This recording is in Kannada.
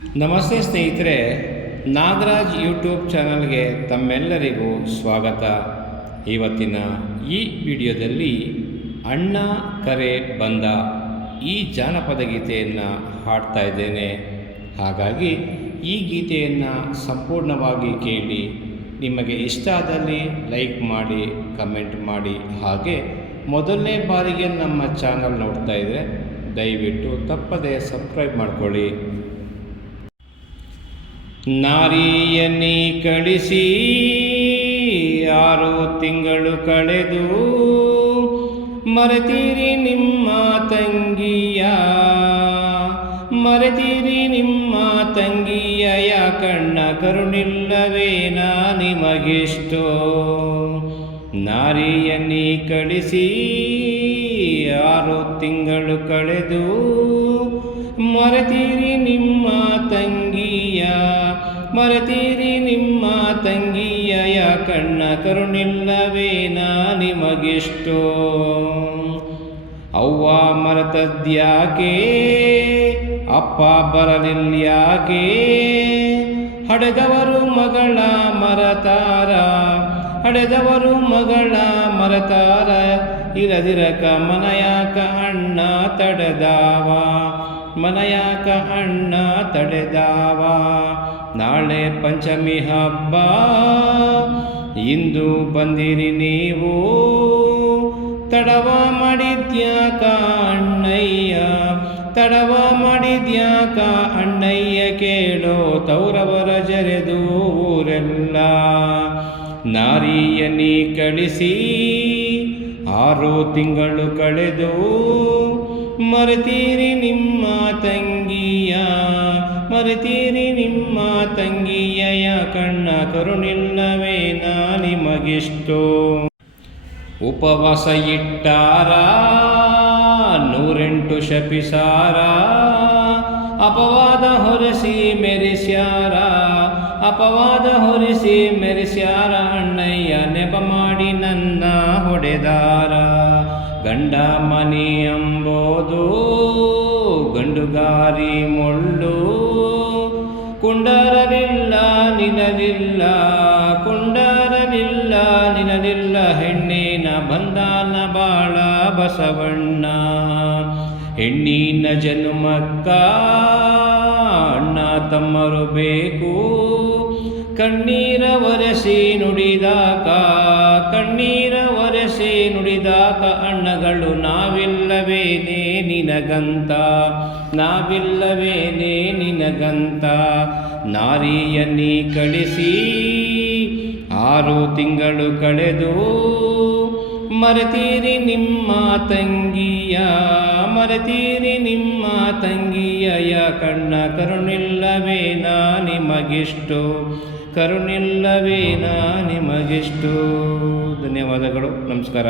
ನಮಸ್ತೆ ಸ್ನೇಹಿತರೆ, ನಾಗರಾಜ್ ಯೂಟ್ಯೂಬ್ ಚಾನಲ್ಗೆ ತಮ್ಮೆಲ್ಲರಿಗೂ ಸ್ವಾಗತ. ಇವತ್ತಿನ ಈ ವಿಡಿಯೋದಲ್ಲಿ ಅಣ್ಣ ಕರೆ ಬಂದ ಈ ಜಾನಪದ ಗೀತೆಯನ್ನು ಹಾಡ್ತಾ ಇದ್ದೇನೆ. ಹಾಗಾಗಿ ಈ ಗೀತೆಯನ್ನು ಸಂಪೂರ್ಣವಾಗಿ ಕೇಳಿ ನಿಮಗೆ ಇಷ್ಟ ಆದಲ್ಲಿ ಲೈಕ್ ಮಾಡಿ, ಕಮೆಂಟ್ ಮಾಡಿ ಹಾಗೆ ಮೊದಲನೇ ಬಾರಿಗೆ ನಮ್ಮ ಚಾನಲ್ ನೋಡ್ತಾ ಇದ್ದರೆ ದಯವಿಟ್ಟು ತಪ್ಪದೇ ಸಬ್ಸ್ಕ್ರೈಬ್ ಮಾಡ್ಕೊಳ್ಳಿ. ನಾರಿಯನ್ನಿ ಕಳಿಸಿ ಆರು ತಿಂಗಳು ಕಳೆದು ಮರೆತೀರಿ ನಿಮ್ಮ ತಂಗಿಯ, ಮರೆತೀರಿ ನಿಮ್ಮ ತಂಗಿಯ ಯಾಕಣ್ಣ ನಾ ನಿಮಗೆಷ್ಟೋ ನಾರಿಯನ್ನಿ ಕಳಿಸಿ ಆರು ತಿಂಗಳು ಕಳೆದು ಮರೆತೀರಿ ನಿಮ್ಮ ತಂಗಿಯ ಮರೆತೀರಿ ನಿಮ್ಮ ತಂಗಿಯ ಕಣ್ಣ ಕರುಣಿಲ್ಲವೇನ ನಿಮಗೆಷ್ಟೋ ಅವ್ವ ಮರೆತದ್ಯಾಕೆ, ಅಪ್ಪ ಬರಲಿಲ್ಯಾಕೆ, ಹಡೆದವರು ಮಗಳ ಮರತಾರ, ಹಡೆದವರು ಮಗಳ ಮರತಾರ ಇರದಿರಕ ಮನಯಾಕ ಅಣ್ಣ ತಡೆದಾವ. ಮನಯಾಕ ಅಣ್ಣ ತಡೆದಾವ. ನಾಳೆ ಪಂಚಮಿ ಹಬ್ಬ. ಇಂದು ಬಂದಿರಿ ನೀವು. ತಡವ ಮಾಡಿದ್ಯಾಕ ಅಣ್ಣಯ್ಯ? ತಡವ ಮಾಡಿದ್ಯಾಕ ಅಣ್ಣಯ್ಯ ಕೇಳೋ ತೌರವರ ಜರೆದು ಊರೆಲ್ಲ. ನಾರಿಯನಿ ಕಳಿಸಿ. ಆರು ತಿಂಗಳು ಕಳೆದು. ಮರೆತೀರಿ ನಿಮ್ಮ ತಂಗಿಯ, ಮರೆತೀರಿ ನಿಮ್ಮ ತಂಗಿಯ ಕಣ್ಣ ಕರುಣಿಲ್ಲವೇನ ನಿಮಗೆಷ್ಟೋ. ಉಪವಾಸ ಇಟ್ಟಾರ, ನೂರೆಂಟು ಶಪಿಸಾರ, ಅಪವಾದ ಹೊರಸಿ ಮೆರೆಸ್ಯಾರ, ಅಪವಾದ ಹೊರಿಸಿ ಮೆರೆಸ್ಯಾರ, ಅಣ್ಣಯ್ಯ ನೆಪ ಮಾಡಿ ನನ್ನ ಹೊಡೆದಾರ. ಗಂಡ ಮನಿ ಎಂಬುದು ಗಂಡುಗಾರಿ ಮುಳ್ಳು. ಕುಂಡರಲಿಲ್ಲ ನಿನದಿಲ್ಲ ಕುಂಡರಲಿಲ್ಲ ನಿನಲಿಲ್ಲ ಹೆಣ್ಣಿನ ಬಂದಾನ ಬಾಳ ಬಸವಣ್ಣ. ಹೆಣ್ಣಿನ ಜನ್ಮಕ್ಕ ಅಣ್ಣ ತಮ್ಮರು ಬೇಕು. ಕಣ್ಣೀರ ಒರೆಸಿ ನುಡಿದಾಕ, ಕಣ್ಣೀರ ಒರೆಸಿ ನುಡಿದಾಕ ಅಣ್ಣಗಳು ನಾವಿಲ್ಲವೇನೇ ನಿನಗಂತ. ನಾವಿಲ್ಲವೇನೇ ನಿನಗಂತ. ನಾರಿಯನ್ನಿ ಕಳಿಸಿ ಆರು ತಿಂಗಳು ಕಳೆದು ಮರೆತೀರಿ ನಿಮ್ಮ ತಂಗಿಯ, ಮರೆತೀರಿ ನಿಮ್ಮ ತಂಗಿಯ ಕಣ್ಣ ಕರುಣಿಲ್ಲವೇನ ನಿಮಗಿಷ್ಟು. ಕರುಣಿಲ್ಲವೇನ ನಿಮಗಿಷ್ಟು ಧನ್ಯವಾದಗಳು. ನಮಸ್ಕಾರ.